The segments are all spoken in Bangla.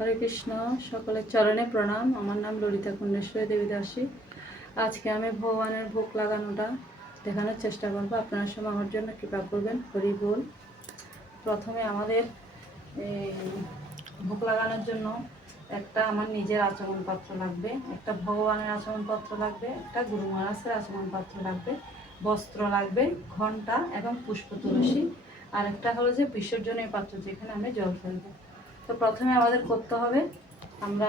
হরে কৃষ্ণ, সকলের চরণে প্রণাম। আমার নাম ললিতা কুণ্ডেশ্বরী দেবী দাসী। আজকে আমি ভগবানের ভোগ লাগানোটা দেখানোর চেষ্টা করব। আপনারা সব আমার জন্য কৃপা করবেন, হরি বল। প্রথমে আমাদের ভোগ লাগানোর জন্য একটা আমার নিজের আচরণ পাত্র লাগবে, একটা ভগবানের আচরণ পাত্র লাগবে, একটা গুরু মহারাজের আচরণ পাত্র লাগবে, বস্ত্র লাগবে ঘণ্টা এবং পুষ্প তুলসী। আর একটা হলো যে বিসর্জনের পাত্র যেখানে আমি জল ফেলব। তো প্রথমে আমাদের করতে হবে, আমরা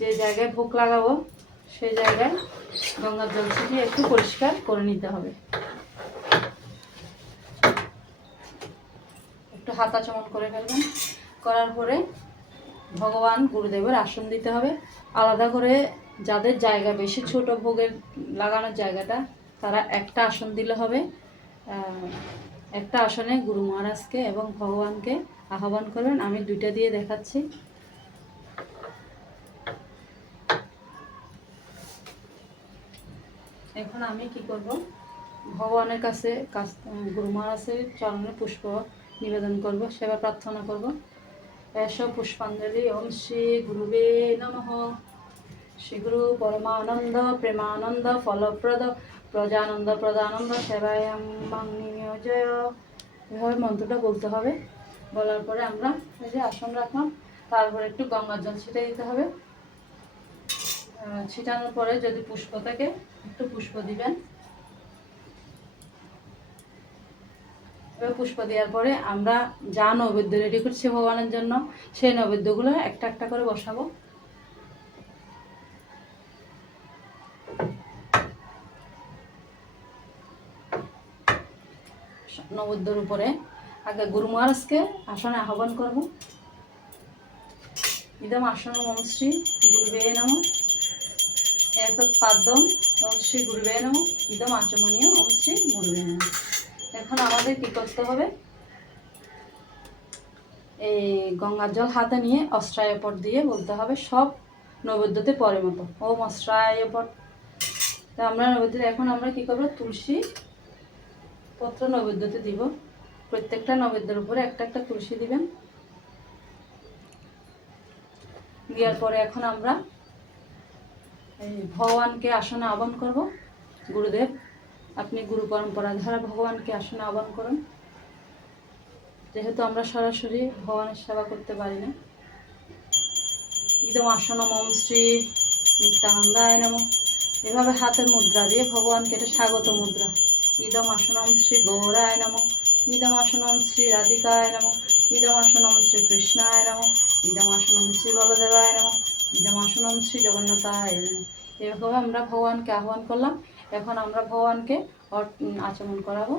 যে জায়গায় ভোগ লাগাবো, সেই জায়গায় গঙ্গার জল ছিটিয়ে একটু পরিষ্কার করে নিতে হবে। একটু হাতা চমন করে ফেলবেন। করার পরে ভগবান গুরুদেবের আসন দিতে হবে। আলাদা করে যাদের জায়গা বেশি ছোট ভোগের লাগানোর জায়গাটা, তারা একটা আসন দিলে হবে। একটা আসনে গুরু মহারাজকে এবং ভগবানকে আহ্বান করবেন, আমি দুইটা দিয়ে দেখাচ্ছি। এখন আমি কি করব? ভগবানের কাছে গুরু মহারাজের চরণে পুষ্প নিবেদন করব, সেবা প্রার্থনা করব। এসব পুষ্পাঞ্জলি, ওম শ্রী গুরুবে নমঃ। শ্রী গুরু পরমানন্দ, প্রেমানন্দ, ফলপ্রদ, প্রজানন্দ, প্রদানন্দ সেবায় নিয়োজয় এভাবে মন্ত্রটা বলতে হবে। বলার পরে আমরা এই যে আসন রাখলাম, তারপরে একটু গঙ্গার জল ছিটিয়ে দিতে হবে। ছিটানোর পরে যদি পুষ্প থাকে, একটু পুষ্প দিবেন। পুষ্প দেওয়ার পরে আমরা যা নৈবেদ্য রেডি করছি ভগবানের জন্য, সেই নৈবেদ্যগুলো একটা একটা করে বসাবো। নৈবেদ্যর উপরে আগে গুরু মহারাজকে আসনে আহ্বান করব। ইদম আসন শ্রী গুরুবে নম। এত পাদ্যম শ্রী গুরুবে নম। ইদম আচমনীয় শ্রী গুরুবে নম। এখন আমাদের কি করতে হবে? এই গঙ্গার জল হাতে নিয়ে অস্ত্রায় পট দিয়ে বলতে হবে সব নৈবেদ্যতে পরে মতো। ওম অস্ত্রায় পট তা আমরা নৈবেদ্য এখন আমরা কি করব? তুলসী পত্র নৈবেদ্যতে দিব। প্রত্যেকটা নৈবেদ্যের উপরে একটা একটা তুলসী দিবেন। দেওয়ার পরে এখন আমরা এই ভগবানকে আসনে আহ্বান করব। গুরুদেব, আপনি গুরু পরম্পরা ধারা ভগবানকে আসনে আহ্বান করুন। যেহেতু আমরা সরাসরি ভগবানের সেবা করতে পারি না। ইদম আসন মম শ্রী নিত্যানন্দায় নম। এভাবে হাতের মুদ্রা দিয়ে ভগবানকে এটা স্বাগত মুদ্রা। ইদম আসনম শ্রী গৌরায় নম। ইদম আসনম শ্রী রাধিকায় নম। ইদম আসনম শ্রী কৃষ্ণায় নম। ইদম আসনম শ্রী বলদেবায় নম। ইদম আসনম শ্রী জগন্নাথায় নম। এভাবে আমরা ভগবানকে আহ্বান করলাম। এখন আমরা ভগবানকে আচমন করাবো।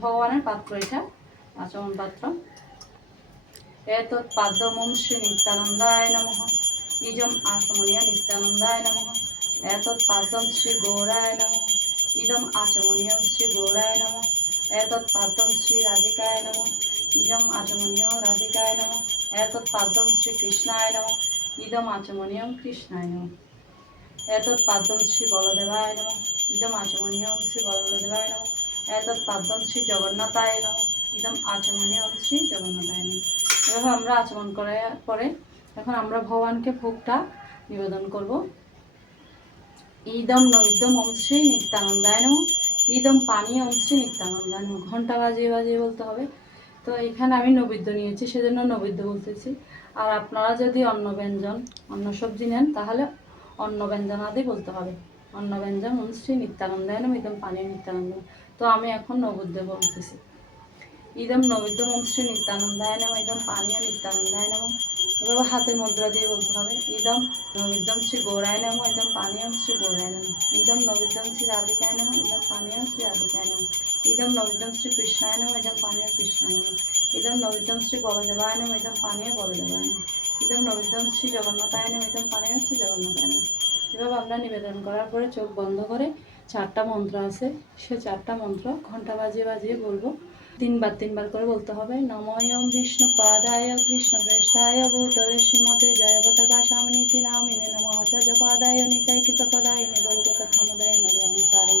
ভগবানের পাত্র এটা, আচমন পাত্র। এত পাদ্যমম শ্রী নিত্যানন্দায় নমঃ। ইজম আচমনীয় নিত্যানন্দায় নমঃ। এত পাদ্যম শ্রী গৌরায় নমঃ। ইদম আচমনীয় শ্রী গৌরায় নমঃ। এতৎ পাদ্যম শ্রী রাধিকায় নমঃ। ইদম আচমনীয় রাধিকায় নমঃ। এতৎ পাদ্যম শ্রী কৃষ্ণায় নমঃ। ইদম আচমনীয় কৃষ্ণায় নমঃ। এতৎ পাদ্যম শ্রী বলদেবায় নমঃ। ইদম আচমনীয় শ্রী বলদেবায় নমঃ। এতৎ শ্রী জগন্নাথায় নমঃ। ইদম আচমনীয় শ্রী জগন্নাথায় নমঃ। এভাবে আমরা আচমন করার পরে এখন আমরা ভগবানকে ভোগটা নিবেদন করব। ইদম নৈদম ওম শ্রী নিত্যানন্দায় নম। ইদম পানি ওম শ্রী নিত্যানন্দায় ঘণ্টা বাজিয়ে বাজিয়ে বলতে হবে। তো এখানে আমি নৈবেদ্য নিয়েছি, সেজন্য নৈবেদ্য বলতেছি। আর আপনারা যদি অন্য ব্যঞ্জন অন্য সবজি নেন, তাহলে অন্য ব্যঞ্জনাদি বলতে হবে। অন্য ব্যঞ্জন ওম শ্রী নিত্যানন্দায় নম ইদম পানি নিত্যানন্দ। তো আমি এখন নৈবেদ্য বলতেছি। ইদম নৈবেদ্য ওম শ্রী নিত্যানন্দায় নম ইদম পানীয় নিত্যানন্দায় নম এভাবে হাতে মুদ্রা দিয়ে বলতে হবে। ইদম নৈবেদ্যম শ্রী গৌরায় নম, ইদম পানীয়ম শ্রী গৌরায় নম। ইদম নৈবেদ্যম শ্রী রাধিকায় নম, ইদম পানীয় শ্রী রাধিকায় নম। ইদম নৈবেদ্যম শ্রী কৃষ্ণায় নম, ইদম পানীয় কৃষ্ণায় নম। ইদম নৈবেদ্যম শ্রী বলদেবায় নম, ইদম পানীয় বলদেবায় নম। ইদম নৈবেদ্যম শ্রী জগন্নাথায় নম, ইদম পানীয় শ্রী জগন্নাথায় নম। এভাবে আমরা নিবেদন করার পরে চোখ বন্ধ করে চারটা মন্ত্র আছে, সে চারটা মন্ত্র ঘণ্টা বাজিয়ে বাজিয়ে বলব। তিনবার তিনবার করে বলতে হবে নময়ম বিষ্ণু পাদায় কৃষ্ণ পৃষ্ঠায় ভূতলে শ্রীমতে জয় পতাকা সামনীতি নামিনে নম আচার্য পাদায় নিতাই কৃত পদায় নিগলগত ক্ষমদায় নরমিতারে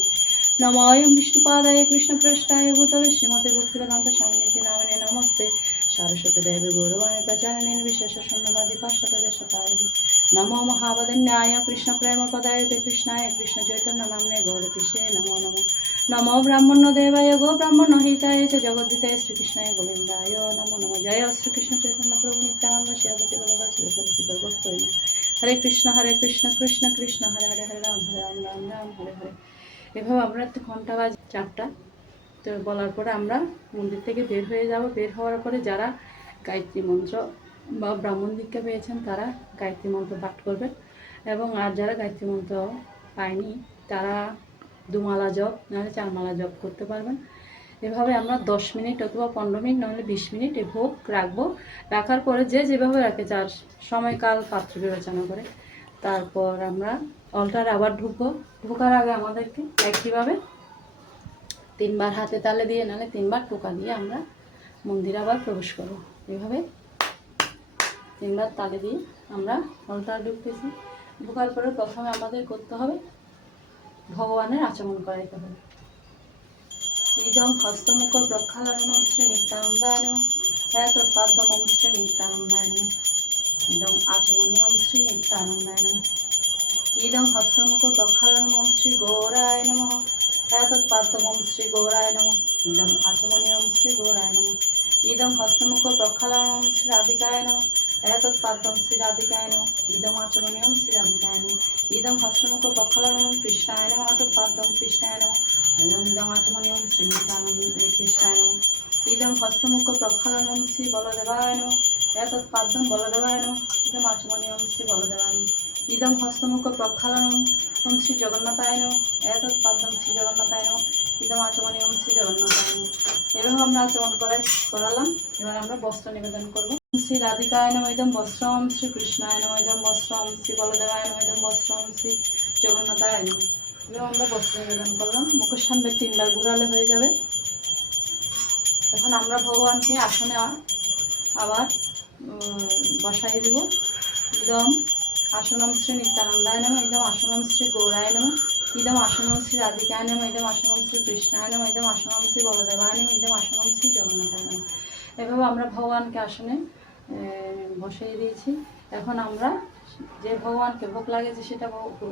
নময়ম বিষ্ণু পাদায় কৃষ্ণ পৃষ্ঠায় ভূতলে শ্রীমতে ভক্তিবেদান্ত সামনীতি নামিনে নমস্তে। সারস্বতী দেবী গৌরবাণী প্রচারিণী বিশেষ শূন্যবাদী পাশ্চাত্য দেশতায় নমো মহাবদন্যায় কৃষ্ণ প্রেম পদায়তে কৃষ্ণায় কৃষ্ণ চৈতন্য নামনে গৌর কৃষ্ণে নমো নমো নমো ব্রাহ্মণ দেবায় গো ব্রাহ্মণ হিতায় চ জগদ্দিতায় শ্রীকৃষ্ণায় গোবিন্দায় নমো নমো জয় শ্রীকৃষ্ণ চৈতন্য প্রভু নিত্যানন্দ গদাধর শিবশক্তি হরে কৃষ্ণ হরে কৃষ্ণ কৃষ্ণ কৃষ্ণ হরে হরে হরে রাম হরে রাম রাম রাম হরে হরে এভাবে আমরা একটু ঘণ্টা বাজ চারটা। তো বলার পরে আমরা মন্দির থেকে বের হয়ে যাব। বের হওয়ার পরে যারা গায়ত্রী মন্ত্র বা ব্রাহ্মণ দীক্ষা পেয়েছেন, তারা গায়ত্রী মন্ত্র পাঠ করবেন। এবং আর যারা গায়ত্রী মন্ত্র পায়নি, তারা দুমালা জপ, নাহলে চারমালা জপ করতে পারবেন। এভাবে আমরা দশ মিনিট অথবা পনেরো মিনিট, নাহলে বিশ মিনিট এ ভোগ রাখব। রাখার পরে যে যেভাবে রাখে যার সময়কাল, পাত্র বিবেচনা করে। তারপর আমরা অলটারে আবার ঢুকবো। ঢোকার আগে আমাদেরকে একইভাবে তিনবার হাতে তালে দিয়ে, নাহলে তিনবার টোকা দিয়ে আমরা মন্দির আবার প্রবেশ করব। এভাবে তিনবার তালে দিয়ে আমরা অলটার ঢুকতেছি ঢোকার পরে প্রথমে আমাদের করতে হবে ভগবানের আচমন করাইতে হবে। ইদম হস্তমুখ প্রক্ষালনম শ্রী নিত্যানন্দায় এতৎপাদ্যমম শ্রী নিত্যানন্দায় ইদম আচমনীয়ম শ্রী নিত্যানন্দায় ইদম হস্তমুখ প্রক্ষালনম শ্রী গৌরায় নমঃ। এতৎপাদ্যমম শ্রী গৌরায় নমঃ। ইদম আচমনীয়ম শ্রী গৌরায় নমঃ। ইদম হস্তমুখ প্রক্ষালনম শ্রী রাধিকায় নমঃ। এতৎপাদ্যম শ্রী রাধিকায় নমঃ ইদম আচমনীয়ম শ্রী রাধিকায় নমঃ ইদম হস্তমুখ প্রক্ষালনম কৃষ্ণায় নমঃ এতৎপাদ্যম কৃষ্ণায় নমঃ ইদম ইদম আচমনীয়ম শ্রী নিত্যানন্দ কৃষ্ণায় নমঃ ইদম হস্তমুখ প্রক্ষালনম শ্রী বলদেবায় নমঃ এতৎপাদ্যম বলদেবায় নমঃ ইদম আচমনীয়ম শ্রী বলদেবায় ইদম হস্তমুখ প্রক্ষালনম ওম শ্রী জগন্নাথায় নমঃ এতৎপাদ্যম শ্রী জগন্নাথায় নমঃ ইদম আচমনীয়ম শ্রী জগন্নাথায় নমঃ এভাবে আমরা আচমন করাই, করালাম। এবার আমরা বস্ত্র নিবেদন করব। শ্রী রাধিকায় নম ইদম বস্ত্রম শ্রী কৃষ্ণায় নম ইদম বস্ত্রম শ্রী বলদেবায় নম ইদম বস্ত্রম শ্রী জগন্নাথায় নম আমরা বস্ত্র নিবেদন করলাম। মুখের সামনে তিনবার ঘুরালে হয়ে যাবে। এখন আমরা ভগবানকে আসনে আবার বসাই দিব। ইদম আসনম শ্রী নিত্যানন্দায় নম। ইদম আসনম শ্রী গৌরায় নম। ইদম আসনম শ্রী রাধিকায় নম। ইদম আসনম শ্রী কৃষ্ণায় নম। ইদম আসনম শ্রী বলদেবায় নম। ইদম আসনম শ্রী জগন্নাথায় নম। এভাবে আমরা ভগবানকে আসনে বসিয়ে দিয়েছি। এখন আমরা যে ভগবানকে ভোগ লাগেছে সেটা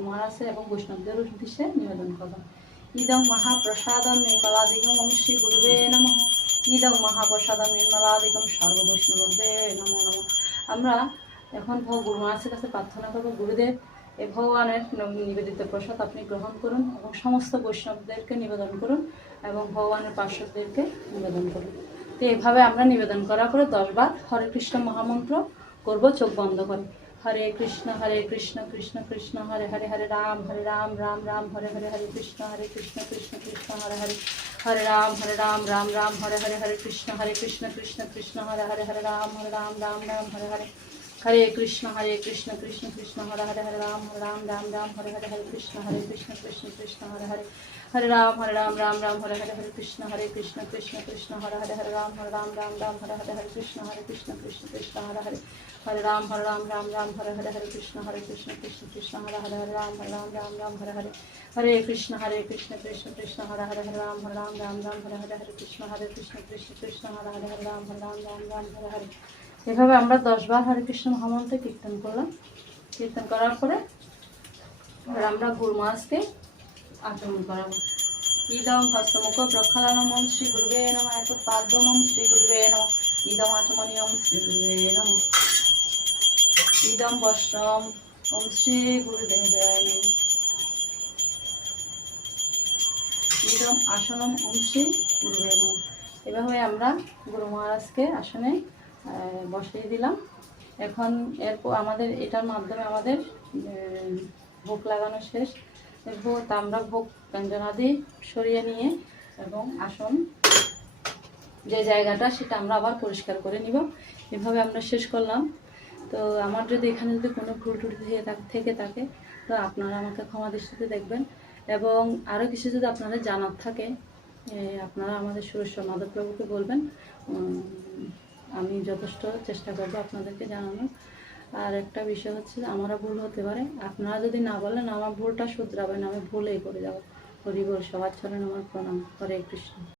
মহারাজে এবং বৈষ্ণবদের উদ্দেশ্যে নিবেদন করলাম ইদং মহাপ্রসাদম নির্মলাদিগম শ্রী গুরুবে নমঃ। ইদং মহাপ্রসাদম নির্মলাদিগম সর্ববৈষ্ণবে নমো নমঃ। আমরা এখন গুরু মহারাজের কাছে প্রার্থনা করব, গুরুদেব, এ ভগবানের নিবেদিত প্রসাদ আপনি গ্রহণ করুন এবং সমস্ত বৈষ্ণবদেরকে নিবেদন করুন এবং ভগবানের পার্শ্বদেরকে নিবেদন করুন। তো এভাবে আমরা নিবেদন করা করে দশবার হরে কৃষ্ণ মহামন্ত্র করব চোখ বন্ধ করে হরে কৃষ্ণ হরে কৃষ্ণ কৃষ্ণ কৃষ্ণ হরে হরে হরে রাম হরে রাম রাম রাম হরে হরে হরে কৃষ্ণ হরে কৃষ্ণ কৃষ্ণ কৃষ্ণ হরে হরে হরে রাম হরে রাম রাম রাম হরে হরে হরে কৃষ্ণ হরে কৃষ্ণ কৃষ্ণ কৃষ্ণ হরে হরে হরে রাম হরে রাম রাম রাম হরে হরে হরে কৃষ্ণ হরে কৃষ্ণ কৃষ্ণ কৃষ্ণ হরে হরে হরে রাম হরে রাম রাম রাম হরে হরে হরে কৃষ্ণ হরে কৃষ্ণ কৃষ্ণ কৃষ্ণ হরে হরে হরে রাম হরে রাম রাম রাম হরে হরে হরে কৃষ্ণ হরে কৃষ্ণ কৃষ্ণ কৃষ্ণ হরে হরে হরে রাম হরে রাম রাম রাম হরে হরে হরে কৃষ্ণ হরে কৃষ্ণ কৃষ্ণ কৃষ্ণ হরে হরে হরে রাম হরে রাম রাম রাম হরে হরে হরে কৃষ্ণ হরে কৃষ্ণ কৃষ্ণ কৃষ্ণ হরে হরে হরে রাম হরে রাম রাম রাম হরে হরে হরে কৃষ্ণ হরে কৃষ্ণ কৃষ্ণ কৃষ্ণ হরে হরে হরে রাম হরে রাম রাম রাম হরে হরে হরে কৃষ্ণ হরে কৃষ্ণ কৃষ্ণ কৃষ্ণ হরে হরে হরে রাম হরে রাম রাম রাম হরে হরে এভাবে আমরা দশবার হরে কৃষ্ণ মহামন্ত্রে কীর্তন করলাম কীর্তন করার পরে আমরা গুরুমাসকে আচরণ ইদম হস্তমুখ প্রক্ষালনম শ্রী গুরুবে নম। এত শ্রী গুরুবে নম। ইদম শ্রী গুরুবে নম। ইদম বস্ত্রম ওম শ্রী গুরুদেবায় নম। ইদম আসনম ওম শ্রী গুরুবে নম। এভাবে আমরা গুরু মহারাজকে আসনে বসিয়ে দিলাম। এখন এরপর আমাদের এটার মাধ্যমে আমাদের ভোগ লাগানো শেষ। এরপর তা আমরা ভোগ ব্যঞ্জনাদি সরিয়ে নিয়ে এবং আসন। যে জায়গাটা, সেটা আমরা আবার পরিষ্কার করে নিব। এভাবে আমরা শেষ করলাম। তো আমার যদি এখানে যদি কোনো ভুল টুটি থেকে থেকে, থাকে তো আপনারা আমাকে ক্ষমা দৃষ্টিতে দেখবেন। এবং আরও কিছু যদি আপনাদের জানার থাকে আপনারা আমাদের সুরেশ্বর মাধবপ্রভুকে বলবেন। আমি যথেষ্ট চেষ্টা করব আপনাদেরকে জানানোর। আর একটা বিষয় হচ্ছে যে আমারও ভুল হতে পারে। আপনারা যদি না বলেন, আমার ভুলটা শুধরাবেন, আমি ভুলেই করে যাব। হরিবল সবার ছড়েন আমার প্রণাম। হরে কৃষ্ণ।